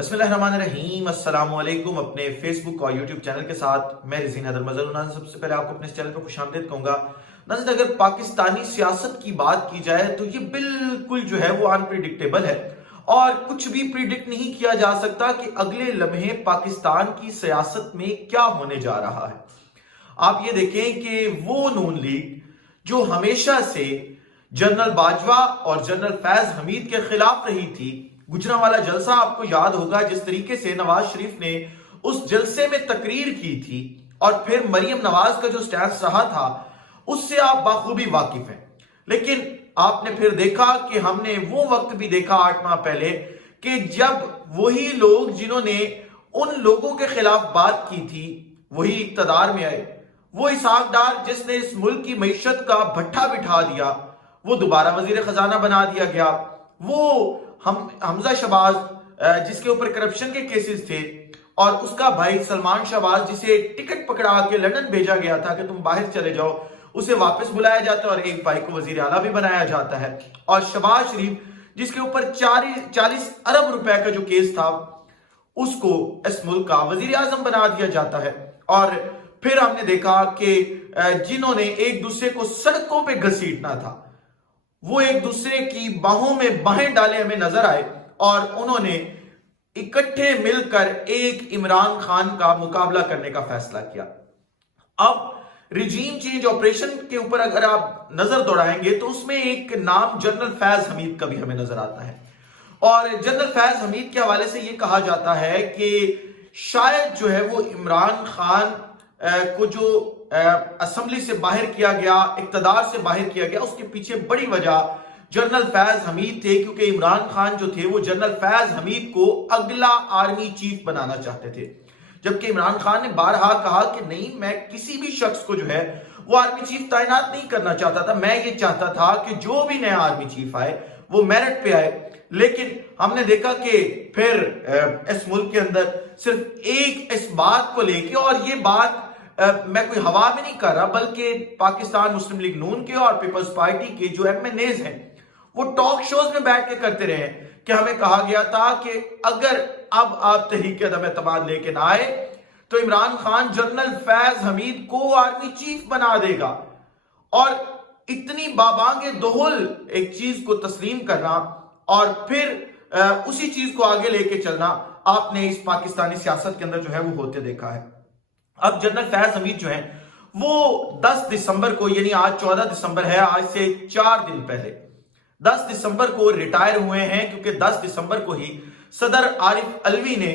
बिस्मिल्लाहिर्रहमानिर्रहीम। अस्सलाम वालेकुम। अपने फेसबुक और यूट्यूब चैनल के साथ मैं रिज़ीन हैदर मज़हर नाज़रीन, सबसे पहले आपको अपने इस चैनल पर खुशामदीद कहूंगा। नाज़रीन, अगर पाकिस्तानी सियासत की बात की जाए तो ये बिल्कुल जो है वो अनप्रिडिक्टेबल है और कुछ भी प्रिडिक्ट नहीं किया जा सकता कि अगले लम्हे पाकिस्तान की सियासत में क्या होने जा रहा है। आप ये देखें कि वो नून लीग जो हमेशा से जनरल बाजवा और जनरल फैज हमीद के खिलाफ रही थी, गुजरांवाला जलसा आपको याद होगा जिस तरीके से नवाज शरीफ ने उस जलसे में तकरीर की थी और फिर मरियम नवाज का जो स्टैंस रहा था उससे आप बाखूबी वाकिफ हैं। लेकिन आपने फिर देखा कि हमने वो वक्त भी देखा 8 माह पहले कि जब वही लोग जिन्होंने उन लोगों के खिलाफ बात की थी वही इक्तदार में आए। वो इसहाक डार जिसने इस मुल्क की मईशत का भट्ठा बिठा दिया, वो दोबारा वजीर खजाना बना दिया गया। वो हमजा शहबाज जिसके ऊपर करप्शन के केसेस थे और उसका भाई सलमान शहबाज जिसे टिकट पकड़ा के लंदन भेजा गया था कि तुम बाहर चले जाओ, उसे वापस बुलाया जाता है और एक भाई को वजीर आला भी बनाया जाता है। और शहबाज शरीफ जिसके ऊपर 40 अरब रुपए का जो केस था उसको इस मुल्क का वजीर आजम बना दिया जाता है। और फिर हमने देखा कि जिन्होंने एक दूसरे को सड़कों पे घसीटना था वो एक दूसरे की बाहों में बाहें डाले हमें नजर आए और उन्होंने इकट्ठे मिलकर एक इमरान खान का मुकाबला करने का फैसला किया। अब रिजीम चेंज ऑपरेशन के ऊपर अगर आप नजर दौड़ाएंगे तो उसमें एक नाम जनरल फैज हमीद का भी हमें नजर आता है और जनरल फैज हमीद के हवाले से यह कहा जाता है कि शायद जो है वो इमरान खान को जो असेंबली से बाहर किया गया, इक्तदार से बाहर किया गया, उसके पीछे बड़ी वजह जनरल फैज हमीद थे, क्योंकि इमरान खान जो थे वो जनरल फैज हमीद को अगला आर्मी चीफ बनाना चाहते थे। जबकि इमरान खान ने बारहा कहा कि नहीं, मैं किसी भी शख्स को जो है वो आर्मी चीफ तैनात नहीं करना चाहता था, मैं ये चाहता था कि जो भी नया आर्मी चीफ आए वो मेरिट पे आए। लेकिन हमने देखा कि फिर इस मुल्क के अंदर सिर्फ एक इस बात को लेके, और ये बात मैं कोई हवा में नहीं कर रहा बल्कि पाकिस्तान मुस्लिम लीग नून के और पीपल्स पार्टी के जो MNAs हैं वो टॉक शोज में बैठ के करते रहे कि हमें कहा गया था कि अगर अब आप तहरीक अदम एतमाद लेके ना आए तो इमरान खान जनरल फैज हमीद को आर्मी चीफ बना देगा। और इतनी बाबांगे दोहल एक चीज को तस्लीम करना और फिर उसी चीज को आगे लेके चलना आपने इस पाकिस्तानी सियासत के अंदर जो है वो होते देखा है। अब जनरल फैज हमीद जो है वो 10 दिसंबर को, यानी आज 14 दिसंबर है, आज से 4 दिन पहले 10 दिसंबर को रिटायर हुए हैं, क्योंकि 10 दिसंबर को ही सदर आरिफ अलवी ने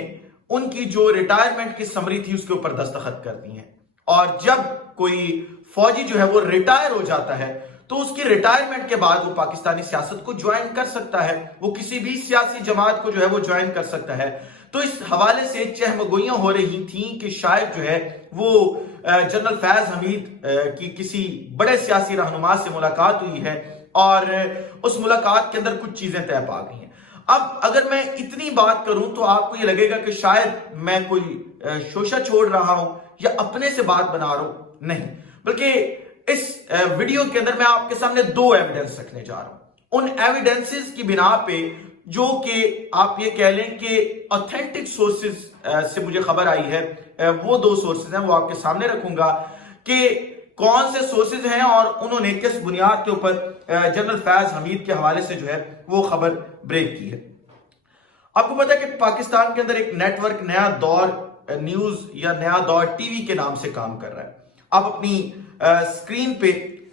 उनकी जो रिटायरमेंट की समरी थी उसके ऊपर दस्तखत कर दी हैं। और जब कोई फौजी जो है वो रिटायर हो जाता है तो उसकी रिटायरमेंट के बाद वो पाकिस्तानी सियासत को ज्वाइन कर सकता है, वो किसी भी सियासी जमात को जो है वो ज्वाइन कर सकता है। तो इस हवाले से चहमगोइयां हो रही थी कि शायद जो है वो जनरल फैज हमीद की किसी बड़े सियासी रहनुमा से मुलाकात हुई है और उस मुलाकात के अंदर कुछ चीजें तय पा गई हैं। अब अगर मैं इतनी बात करूं तो आपको ये लगेगा कि शायद मैं कोई शोशा छोड़ रहा हूं या अपने से बात बना रहा हूं, नहीं, बल्कि इस वीडियो के अंदर मैं आपके सामने 2 एविडेंस रखने जा रहा हूं। उन एविडेंसेस की बिना पे जो कि आप ये कह लें कि ऑथेंटिक सोर्सेज से मुझे खबर आई है, वो 2 सोर्सेज हैं, वो आपके सामने रखूंगा कि कौन से सोर्सेज हैं और उन्होंने किस बुनियाद के ऊपर जनरल फैज हमीद के हवाले से जो है वो खबर ब्रेक की है। आपको पता है कि पाकिस्तान के अंदर एक नेटवर्क नया दौर न्यूज या नया दौर टीवी के नाम से काम कर रहा है। आप अपनी स्क्रीन पे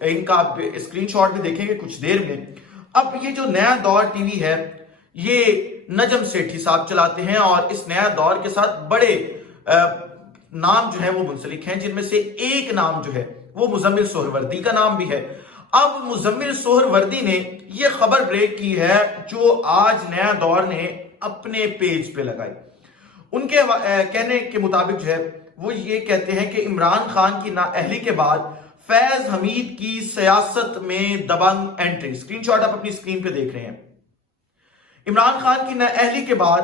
इनका स्क्रीनशॉट भी देखेंगे कुछ देर में। अब ये जो नया दौर टीवी है ये नजम सेठी साहब चलाते हैं और इस नया दौर के साथ बड़े नाम जो है वो मुंसलिक हैं, जिनमें से एक नाम जो है वो मुजम्मिल सोहरवर्दी का नाम भी है। अब मुजम्मिल सोहरवर्दी ने ये खबर ब्रेक की है जो आज नया दौर ने अपने पेज पे लगाई। उनके कहने के मुताबिक जो है वो ये कहते हैं कि इमरान खान की नाअहली के बाद फैज हमीद की सियासत में दबंग एंट्री। स्क्रीनशॉट आप अपनी स्क्रीन पे देख रहे हैं। इमरान खान की नाअहली के बाद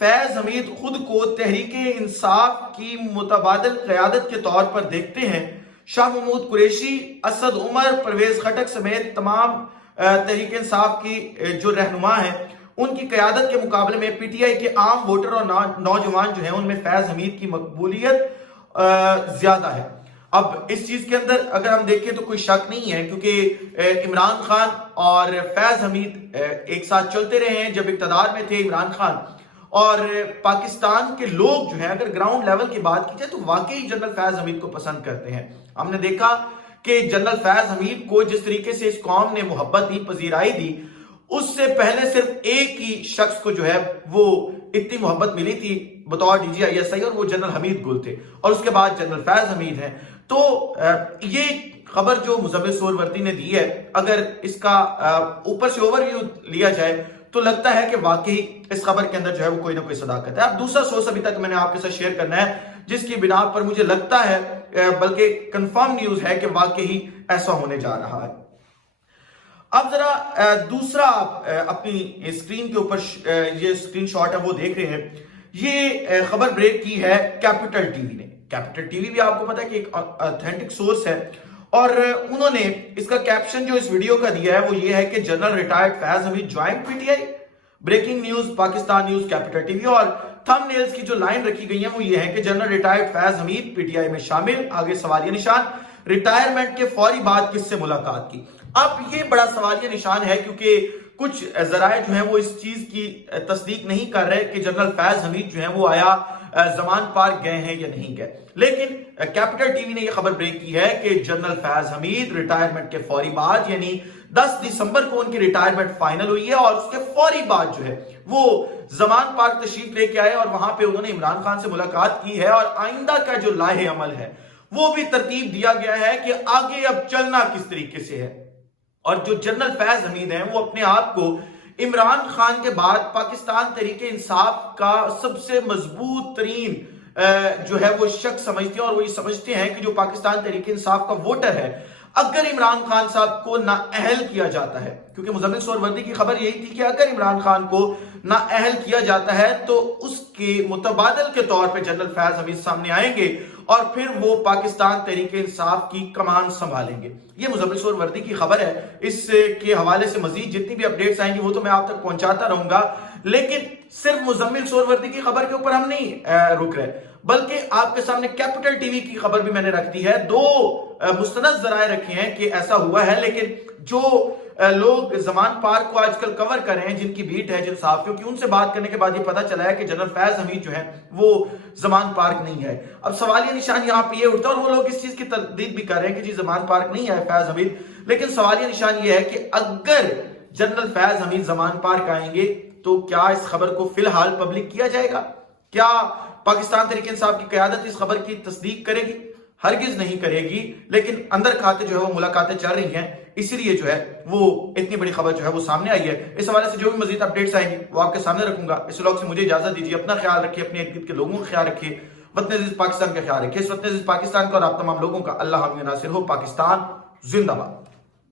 फैज हमीद खुद को तहरीके इंसाफ की मुतबादिल क़यादत के तौर पर देखते हैं। शाह महमूद कुरैशी, असद उमर, परवेज खटक समेत तमाम तहरीके इंसाफ की जो रहनुमा हैं ان کی قیادت کے مقابلے میں پی ٹی آئی کے عام ووٹر اور نوجوان جو ہیں ان میں فیض حمید کی مقبولیت زیادہ ہے۔ اب اس چیز کے اندر اگر ہم دیکھیں تو کوئی شک نہیں ہے، کیونکہ عمران خان اور فیض حمید ایک ساتھ چلتے رہے ہیں۔ جب اقتدار میں تھے عمران خان، اور پاکستان کے لوگ جو ہیں اگر گراؤنڈ لیول کی بات کی جائے تو واقعی جنرل فیض حمید کو پسند کرتے ہیں۔ ہم نے دیکھا کہ جنرل فیض حمید کو جس طریقے سے اس قوم نے محبت دی، پذیرائی دی، اس سے پہلے صرف ایک ہی شخص کو جو ہے وہ اتنی محبت ملی تھی بطور D G I S I, اور وہ جنرل حمید گل تھے، اور اس کے بعد جنرل فیض حمید ہیں۔ تو یہ خبر جو مزمل سہروردی نے دی ہے، اگر اس کا اوپر سے اوور ویو لیا جائے تو لگتا ہے کہ واقعی اس خبر کے اندر جو ہے وہ کوئی نہ کوئی صداقت ہے۔ اب دوسرا سورس ابھی تک میں نے آپ کے ساتھ شیئر کرنا ہے، جس کی بنا پر مجھے لگتا ہے بلکہ کنفرم نیوز ہے کہ واقعی ایسا ہونے جا رہا ہے۔ اب ذرا دوسرا اپنی اسکرین کے اوپر یہ اسکرین شاٹ ہے وہ دیکھ رہے ہیں، یہ خبر بریک کی ہے کیپٹل ٹی وی نے۔ کیپٹل ٹی وی بھی آپ کو پتا ہے کہ ایک اتھینٹک سورس ہے، اور انہوں نے اس کا کیپشن جو اس ویڈیو کا دیا ہے وہ یہ ہے کہ general retired Faiz Hameed join P T I, breaking news Pakistan news capital T V, اور تھم نیلز کی جو لائن رکھی گئی ہے وہ یہ ہے کہ جنرل ریٹائرڈ فیض حمید پی ٹی آئی میں شامل، آگے سوالیہ نشان، ریٹائرمنٹ کے فوری بعد کس سے ملاقات کی۔ اب یہ بڑا سوالیہ نشان ہے، کیونکہ کچھ ذرائع جو ہیں وہ اس چیز کی تصدیق نہیں کر رہے کہ جنرل فیض حمید جو ہیں وہ آیا زمان پارک گئے ہیں یا نہیں گئے، لیکن کیپٹل ٹی وی نے یہ خبر بریک کی ہے کہ جنرل فیض حمید ریٹائرمنٹ کے فوری بعد، یعنی 10 دسمبر کو ان کی ریٹائرمنٹ فائنل ہوئی ہے، اور اس کے فوری بعد جو ہے وہ زمان پارک تشریف لے کے آئے، اور وہاں پہ انہوں نے عمران خان سے ملاقات کی ہے، اور آئندہ کا جو لاہے عمل ہے وہ بھی ترتیب دیا گیا ہے کہ آگے اب چلنا کس طریقے سے ہے۔ اور جو جنرل فیض حمید ہیں وہ اپنے آپ کو عمران خان کے بعد پاکستان تحریک انصاف کا سب سے مضبوط ترین جو ہے وہ شخص سمجھتے ہیں، اور وہ یہ سمجھتے ہیں کہ جو پاکستان تحریک انصاف کا ووٹر ہے، اگر عمران خان صاحب کو نااہل کیا جاتا ہے، کیونکہ مزمل سہروردی کی خبر یہی تھی کہ اگر عمران خان کو نااہل کیا جاتا ہے تو اس کے متبادل کے طور پہ جنرل فیض حمید سامنے آئیں گے، اور پھر وہ پاکستان تحریک انصاف کی کمان سنبھالیں گے۔ یہ مزمل سہروردی کی خبر ہے، اس کے حوالے سے مزید جتنی بھی اپڈیٹس آئیں گی وہ تو میں آپ تک پہنچاتا رہوں گا، لیکن صرف مزمل سہروردی کی خبر کے اوپر ہم نہیں رک رہے، بلکہ آپ کے سامنے کیپٹل ٹی وی کی خبر بھی میں نے رکھ دی ہے۔ دو مستند ذرائع رکھے ہیں کہ ایسا ہوا ہے، لیکن جو لوگ زمان پارک کو آج کل کور کر رہے ہیں، جن کی بیٹ ہے، جن صحافیوں کی، ان سے بات کرنے کے بعد یہ پتا چلا ہے کہ جنرل فیض حمید جو ہے وہ زمان پارک نہیں ہے۔ اب سوالیہ نشان یہاں پہ یہ اٹھتا ہے، اور وہ لوگ اس چیز کی تردید بھی کر رہے ہیں کہ جی زمان پارک نہیں ہے فیض حمید، لیکن سوالیہ نشان یہ ہے کہ اگر جنرل فیض حمید زمان پارک آئیں گے تو کیا اس خبر کو فی الحال پبلک کیا جائے گا؟ کیا پاکستان تحریک انصاف کی قیادت اس خبر کی تصدیق کرے گی؟ ہرگز نہیں کرے گی، لیکن اندر کھاتے جو ہے وہ ملاقاتیں چل رہی ہیں، اسی لیے جو ہے وہ اتنی بڑی خبر جو ہے وہ سامنے آئی ہے۔ اس حوالے سے جو بھی مزید اپڈیٹس آئیں گی وہ آپ کے سامنے رکھوں گا۔ اس وقت سے مجھے اجازت دیجیے، اپنا خیال رکھیے، اپنے ارد گرد کے لوگوں کا خیال رکھیے، وطن عزیز پاکستان کا خیال رکھیے۔ اس وطن عزیز پاکستان کا اور آپ تمام لوگوں کا اللہ حامی و ناصر ہو۔ پاکستان زندہ باد۔